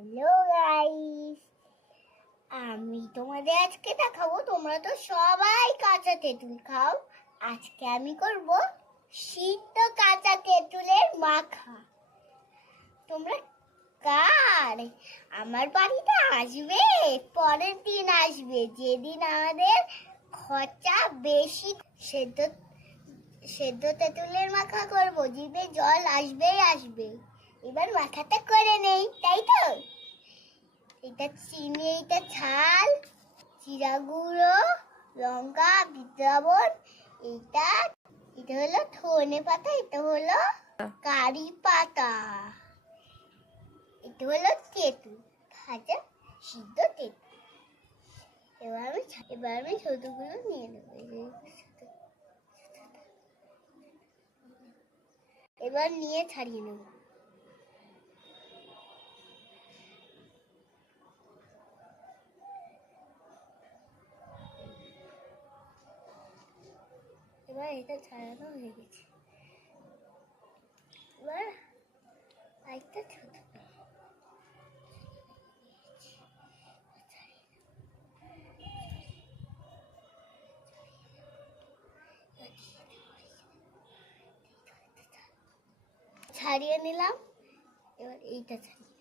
Hello guys আমি তোমাদের আজকে দেখাবো, তোমরা তো সবাই কাঁচা তেঁতুল খাও। আজকে আমি করব সিদ্ধ কাঁচা তেঁতুলের মাখা। তোমরা কার? আমার বাড়িতে আসবে, পরের দিন আসবে। যেদিন আমাদের খরচা বেশি, সেদ্ধ সেদ্ধ তেঁতুলের মাখা করব। জিভে জল আসবেই আসবে এবার মাথাটা করে নেই, তাই তো? এটা চিনি এটা ছাল জিরা গুঁড়ো, লঙ্কা, বিদ্রাবণ এটা এটা হলো ধনে পাতা, এটা হলো কারি পাতা, এটা হলো তেঁতুল, ভাজা, সিদ্ধ তেঁতুল। এবার আমি এবার আমি ছোটগুলো নিয়ে নেব এবার নিয়ে ছাড়িয়ে নেব। এটা ছাড়ানো হয়ে গেছে। এবার আরেকটা ছোট ছাড়িয়ে নিলাম। এবার এইটা ছাড়িয়ে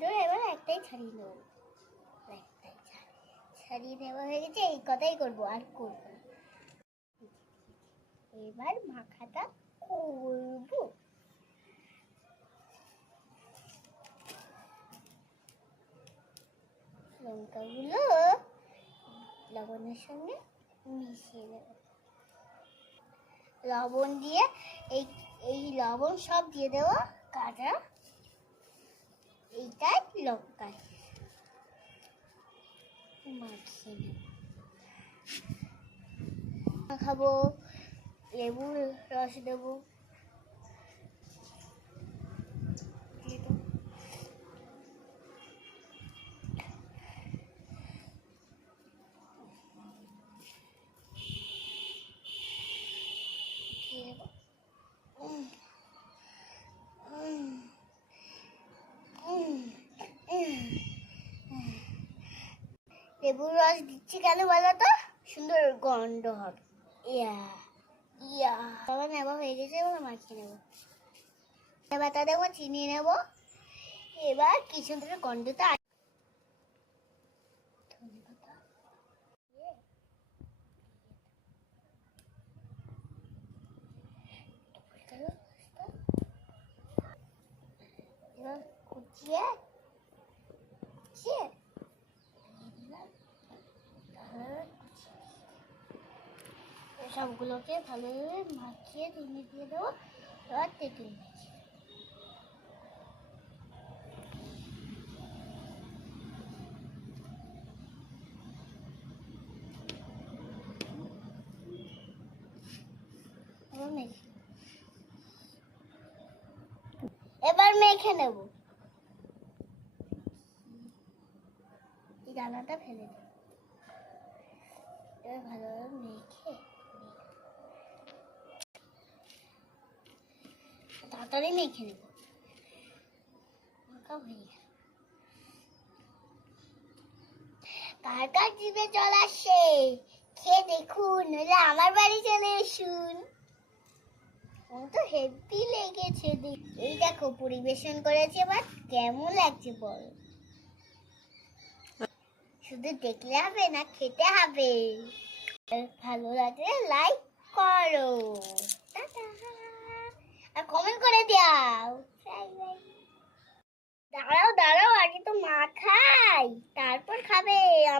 বন্ধুরা, এবার একটাই ছাড়িয়ে নেব। একটাই ছাড়িয়ে- নেওয়া হয়ে গেছে এই কথাই করব আর করব এবার মাখাটা করব। লঙ্কাগুলো লবণের সঙ্গে মিশিয়ে দেব লবণ দিয়ে এই এই লবণ সব দিয়ে দেবো কাঁচা এইটাই লঙ্কা মাখিয়ে খাব লেবুর রস দেবো দিয়ে দেবো। দিয়ে দেবো। উম, উম, উম, উম। লেবুর রস দিচ্ছি কেন বলো তো সুন্দর গন্ধ হবে। ইয়া ইয়া। বাবা নেওয়া হয়ে গেছে, এবার মাখিয়ে নেব। এবারটা দেবো, চিনি নেব। এবার কিছু ধরে গন্ধটা আস- ধনেপাতা দিয়ে গেল এবার কুচিয়ে কুচিয়ে দিয়ে দিলাম তাহলে কুচিয়ে এই সবগুলোকে ভালোভাবে মাখিয়ে চিনি দিয়ে দেবো। এবার তেঁতুল দেবো। এবার মেখে নেব। দানাটা ফেলে দেব এবার ভালোভাবে মেখে তাড়াতাড়ি মেখে নেব। কার কার জিভে জল খেয়ে দেখুন, নইলে আমার বাড়ি চলে আসুন আমার তো হেভি লেগেছে এই দেখো, পরিবেশন করেছে এবার। কেমন লাগছে বল। শুধু দেখলে হবে না, খেতে হবে। ভালো লাগলে লাইক করো টাটা আর কমেন্ট করে দাও দাঁড়াও দাঁড়াও আগে তো মা খাই তারপর খাবে আমার